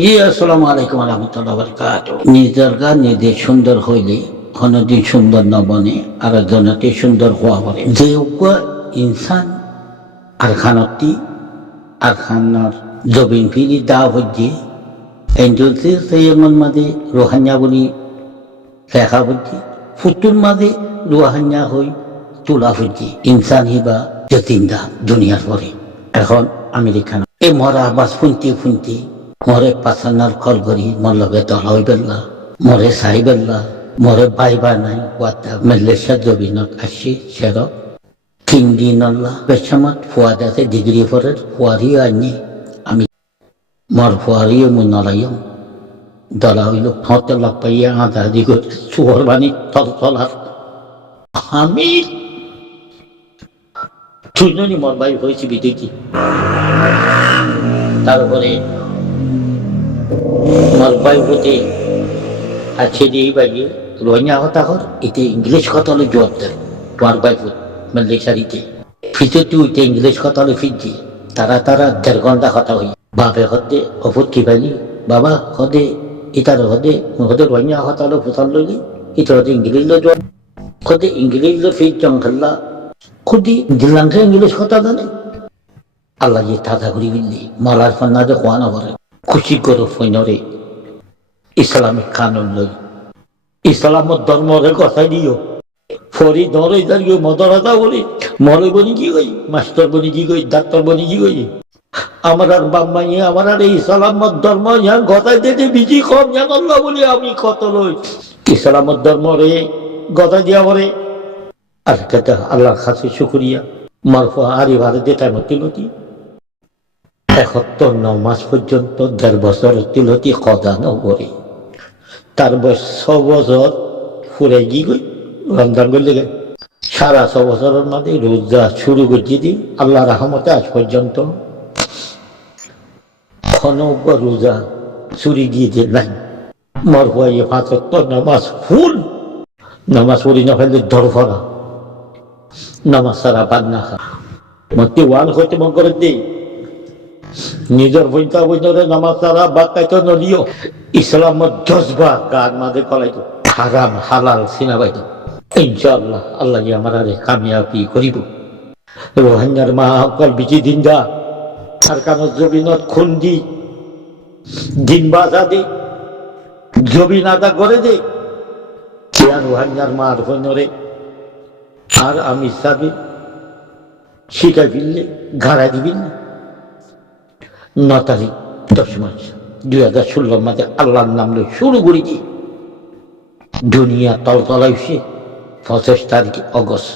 জি আসসালামু আলাইকুম রহমতুল্লাহ বরকাত। নিজের গা নিজে সুন্দর হইলে কোনদিন সুন্দর ন বনে আর জনতে সুন্দর হওয়া বলে যে ইনসান আর খানতি আর খানার জবিন ফিরি দা হজ্জি এনজলতে সেইমন মাঝে রোহান্যা বলি লেখা হজ্জি ফুতুর মাঝে রোহান্যা হই তোলা হজ্জি ইনসান হিবা যতিন্দা দুনিয়ার পরে এখন আমেরিকান এই মরা বাস ফুনতে ফুনতে মরে পাসানার খল করি মর লগে দল হই বেল্লা মরে সাই বেল্লা মরে বাইবা নাই ওয়াতা মেলেশিয়া জবিনত আসি সের কিন্দি নল্লা বেশামাত ফুয়াদ আছে ডিগ্রি পরের ফুয়ারি আনি আমি মর ফুয়ারি মু নলাইম দলা হইল হতে লগ পাইয়া আধা দিগ চুয়ার বাণী তল তলার আমি তুইনি মর বাই হয়েছি বিদেকি তারপরে মরবাই হতে আছে দিয়ে বাইয়ে রোহিঙ্গা হতা হর এতে ইংলিশ কথা হলে জবাব দেয় তোমার বাই ফুট মালয়েশিয়ারিতে ফিতে তুই ইংলিশ কথা হলে ফিরছি তারা 1.5 ঘন্টা কথা হই বাপে হদে অফুট কি পাইলি বাবা হদে ইতার হদে হদে রোহিঙ্গা কথা হলে ফুটাল লইলি ইতার হদে ইংলিশ লো জবাব হদে ইংলিশ লো ফির জংখাল্লা খুদি দিল্লাংকে ইংলিশ কথা জানে আল্লাহ যে তাতা করি বিল্লি মালার ফান্নাতে খোয়া না করে খুশি করো ফৈনরে ইসলামিক কানুন লই ইসলামত ধর্মরে কথা দিও ফরি ধরে দাঁড়িয়ে মদরাতা বলি মরে বনি কি গই মাস্টার বনি কি গই ডাক্তার বনি কি গই আমার আর বাম্মাইয়ে আমার আর এই ইসলামত ধর্ম ইয়ান গতাই দিতে বিজি কম জান আল্লাহ বলি আমি কত লই ইসলামত ধর্মরে গতাই দিয়া পরে আর কথা আল্লাহর কাছে শুকরিয়া মারফা আরি ভারে দেতাই মতিলতি 71 মাস পর্যন্ত 1.5 বছর তিলতি কদানো করে তার বয়স 6 বছর ফুরে গই রমজান করলে সারা 6 বছরের মধ্যে রোজা শুরু করছি দি আল্লাহ রহমতে আজ পর্যন্ত রোজা চুরি দিয়ে দিয়ে নাই মর হয়ে 75 নামাজ ফুল নামাজ পড়ি না ফেললে ধরফরা নামাজ সারা বাদ না খা মতে ওয়ান হইতে মন করে দিই নিজের বইটা বইনরে নামাজ সারা বাদ খাইতে নলিও ইসলামত 10 বার গান মাঝে ফলাইতো হারাম হালাল সিনা বাইতো ইনশাআল্লাহ আল্লাহ আমার আরে কামিয়াবি করিব রোহিঙ্গার মা অকল বিজি দিনদা আর কানো জবিনত খুন্দি দিন বাজা দে জবিন আদা করে দে রোহিঙ্গার মা আর হইনরে আর আমি সাবি শিখাই ফিরলে ঘাড়াই দিবি না 9 তারিখ 10 মাস 2016 মাঝে আল্লাহর নাম লই শুরু করেছি দুনিয়া তলতলাইছে 25 তারিখ অগস্ট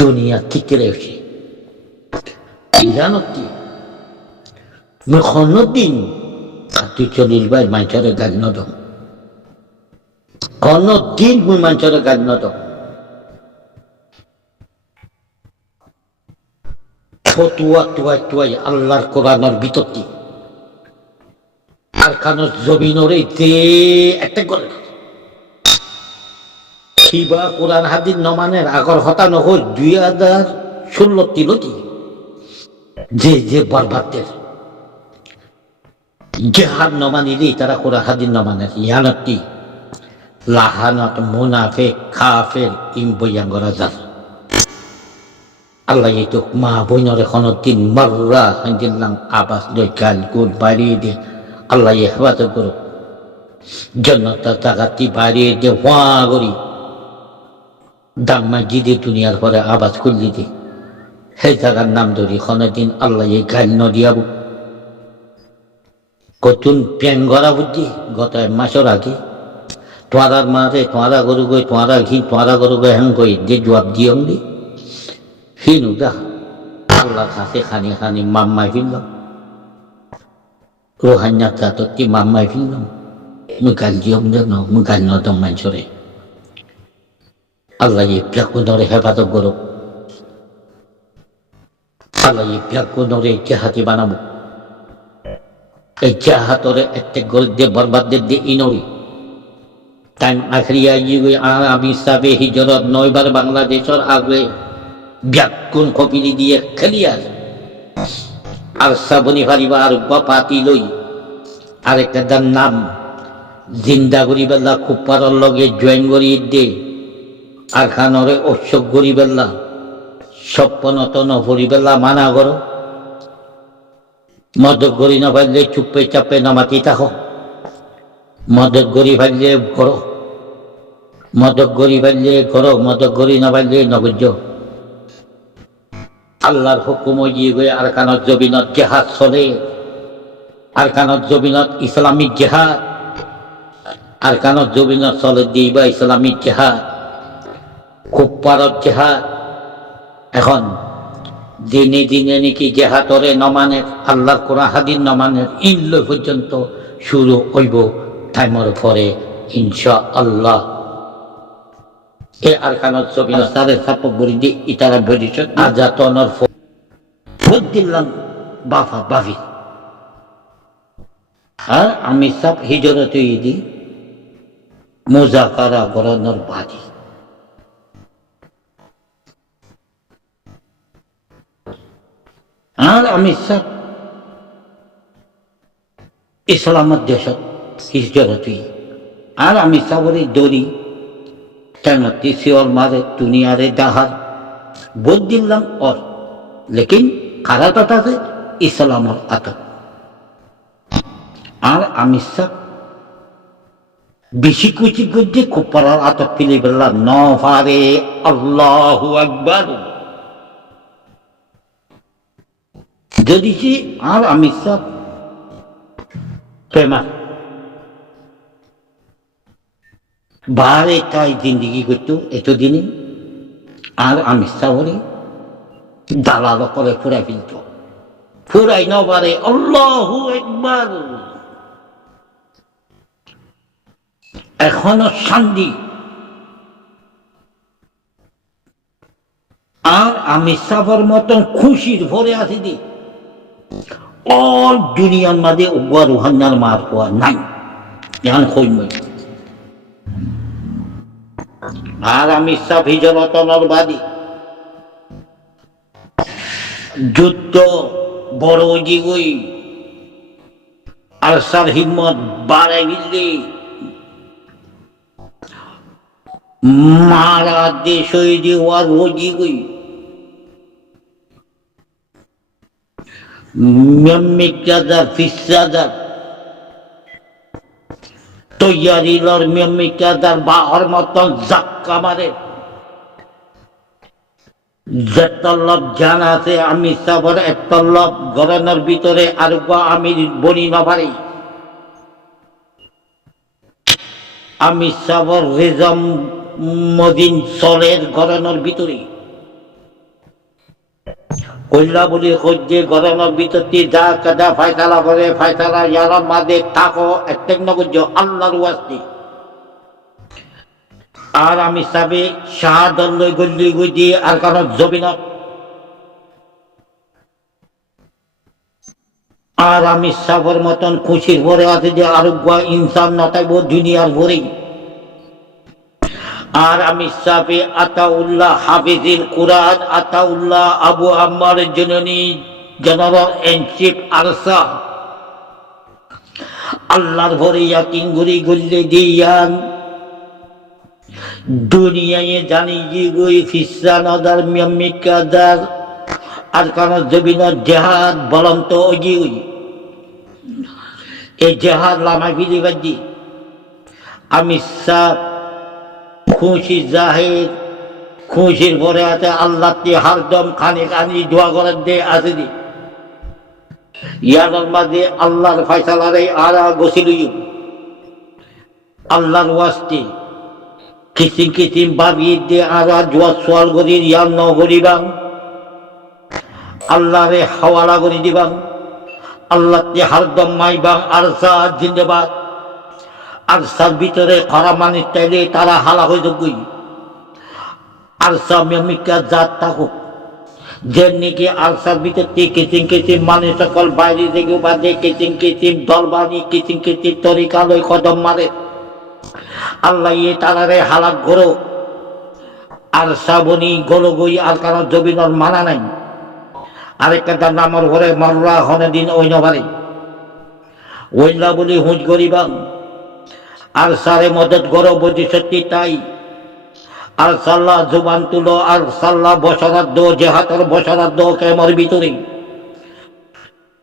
দুনিয়া ঠিক রয়েছে জানো কি কোনদিন তুই 40 বার মানুষের গাল নদম কোনদিন মুই মানুষের গাল নদম ফতুয়া টুয়াই টুয়াই আল্লাহর কোরআনের বিতর্কি আর কানোর জমিনরে যে একটা করে শিবা কোরআন হাদিস নমানের আগর হতানো হল 2016 তিলতি যে বরবাদের জেহাদ নমানিলেই তারা কোরআন হাদিস নমানের ইয়ানতি লাহানত মুনাফিক কাফের ইমবয়াঙ্গরা যার আল্লাহ এইটো মা বইনরে কোনদিন মাররা হাঞ্জিলাম আবাস লই গাল গুল বাড়িয়ে দিয়ে আল্লাহ হেফাজত করো জন্নতা জাগাতি বাড়িয়ে দিয়ে হওয়া করি দাম্মা জিদি দুনিয়ার পরে আবাস করলি দি সেই জায়গার নাম ধরি কোনদিন আল্লাহ এই গাল নদিয়াবো কতুন প্যাং গড়া বুদ্ধি গত 1 মাসের আগে তোয়ারার মারে তোয়ারা গরু গই তোয়ারা ঘি তোয়ারা গরু গই হ্যাং গই যে জবাব দিয়ং দি হিনু দা আল্লাহর কাছে খানি খানি মাম্মাই ফিরলাম রোহান্যা জাতটি মাম্মাই ফিরলাম মুই গাল দিয়ম যেন মুই গাল নদম মানুষরে আল্লাহ এই প্যাকুনরে হেফাজত করো আল্লাহ এই প্যাকুনরে জাহাতি বানাবো এই জাহাতরে একটা গরিব দিয়ে বরবাদ দিয়ে ইনরি টাইম আখরিয়া আমি সাবে হিজরত 9 বার বাংলাদেশের আগে ব্যাকুন কপিলি দিয়ে খেলিয়ার আর সাবনি ফারিবা আর বাপাতি লই আরেকটার নাম জিন্দা গরিবেল্লা খুপ্পারর লগে জয়েন করি দে আর খানরে অশোক গরিবেল্লা স্বপ্নত নভরিবেল্লা মানা করো মদত গড়ি না পাইলে চুপে চাপে নামাতি থাকো মদত গড়ি পাইলে করো মদত গড়ি পাইলে করো মদত গড়ি না পাইলে নগর্য আল্লাহর হুকুম গিয়ে গিয়ে আর কানত জবিনত জেহাদ চলে আর কানত জবিনত ইসলামিক জেহাদ আর কানত জবিনত চলে দিবা ইসলামিক জেহাদ খুব পারত জেহাদ এখন দিনে দিনে নাকি জেহাদরে নমানের আল্লাহর কোরআন হাদিস নমানের ইল্ল পর্যন্ত শুরু হইব টাইমর পরে ইনশাআল্লাহ এ আর কানত জবিনত সারে সাপক বলি দি ইতারা ভবিষ্যৎ আজাতনের ভোট দিলাম বাফা বাফি আর আমি সব হিজরত দি মুজাকারা করানোর বাদী আর আমি সব ইসলামের দেশত হিজরত আর আমি সবরে দড়ি টাঙাতি শিওর মারে দুনিয়ারে দাহার ভোট দিলাম ওর লেকিন খারাপ আছে ইসলামের আতক আর আমি সব বেশি কুচি করছে খুব পারার আতক ফিলে বললাম নফারে আল্লাহু আকবার যদি আর আমি সব প্রেমা বারে তাই জিন্দগি করতো এতদিনে আর আমি সাবরে দালাল করে ফুরাই ফেলত ফুরাই নবারে আল্লাহু আকবার এখনো শান্তি আর আমি সাবর মতন খুশির ভরে আছি দি অল দুনিয়ার মাঝে উগা রুহান্নার মার পোয়া নাই এখন কইমই আর আমি সব হিজরতনের বাদী যুদ্ধ বড় গই আর সার হিম্মত বাড়াই দিলে মারা দেশ হয়ে ওয়ার ভোজি গই মেমিকাদার ফিসাদার তৈয়ারিলর মেমিকাদার বাহর মতন জাক্কা মারে যেতল্লভ জান আছে আমি সাবর এতল্লভ গরনের ভিতরে আর আমি বনি নভারি আমি সাবর রেজম মদিন চলের গরনের ভিতরে কল্লা বলি হজ্জে গরমের ভিতরটি যা কাদা ফায়সালা করে ফায়সালা ইয়ার মাঝে থাকো একটা নগর আল্লাহর ওয়াস্তে আর আমি সাবে শাহাদত লই গল্লি গই আর কারণ জবিনত আর আমি সাবর মতন খুশির ভরে আছে যে আরোগ্য ইনসান নতাইব দুনিয়ার ভরে আর আমি সাবে আতাউল্লাহ হাফিজুল কুরআন আতাউল্লাহ আবু আম্মার জননী জেনারেল ইন চিফ আরসা আল্লাহর ভরে ইয়াকিন গুরি গল্লি দিয়ান দুনিয়ায় জানি যে গই ফিসানাদার মিয়ামিকাদার আর কারণ জবিনের জেহাদ বলন্ত ওই এই জেহাদ লামাই ফিলি বাজি আমি সাব খুশি জাহির খুশির ভরে আছে আল্লাহ হারদম খানি খানি দোয়া করার দে আছে দি ইয়ার মাঝে আল্লাহর ফয়সালারে আরা গছিল আল্লাহর ওয়াস্তে কিসিম কিসিম ভাবি দে আরা জোয়া সোয়াল করি ইয়ার ন করিবাং আল্লাহরে হাওয়ালা করে দিবাং আল্লাহ হারদম মাইবাং আরসা জিন্দাবাদ আরসার ভিতরে খরা মানুষ চাইলে তারা হালা হয়ে যাবই আরসা মেমিকা জাত থাকুক যে নাকি আরসার ভিতর কিচিম কিচিম মানুষ সকল বাইরে থেকে বাদে কিচিম কিচিম দলবানি কিচিম কিচিম তরিকালয় কদম মারে আল্লাহ ইয়ে তারারে হালাক ঘোরো আরসা বনি গলো গই আর কারণ জবিনর মানা নাই আরেকটা নামর ঘরে মররা হনে দিন ওই নভারে ওইলা বলি হুঁজ গরিবাং আর সারে মদত করো বুঝি সত্যি তাই আর সাল্লাহ জুবান তুলো আর সাল্লাহ বসরাদ্দ জেহাতর বসরাদ্দ কেমর ভিতরে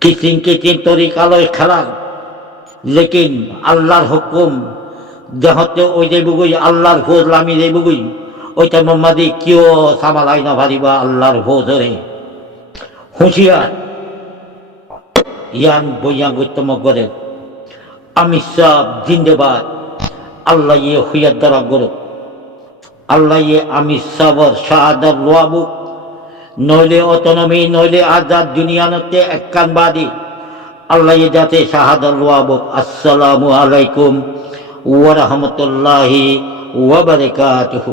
কিচিন কিচিন তরিকালয় খেলার লেকিন আল্লাহর হুকুম দেহতে ওই যে বুগুই আল্লাহর ফৌজ লামি যে বুগুই ওইটা মোহাম্মদি কিও সামালাই না ভারিবা আল্লাহর ফৌজরে হুঁশিয়ার ইয়ান বইয়া গৌতম করে আমি সব জিন্দেবাদ আল্লাহ ইয়ে হুইয়ার দ্বারা গরু আল্লাহ ইয়ে আমি সবর শাহাদার লোয়াবু নইলে অটোনমি নইলে আজাদ দুনিয়ানতে এককানবাদী আল্লাহ ইয়ে যাতে শাহাদার লোয়াবু আসসালামু আলাইকুম ওয়া রাহমাতুল্লাহি ওয়া বারাকাতুহু।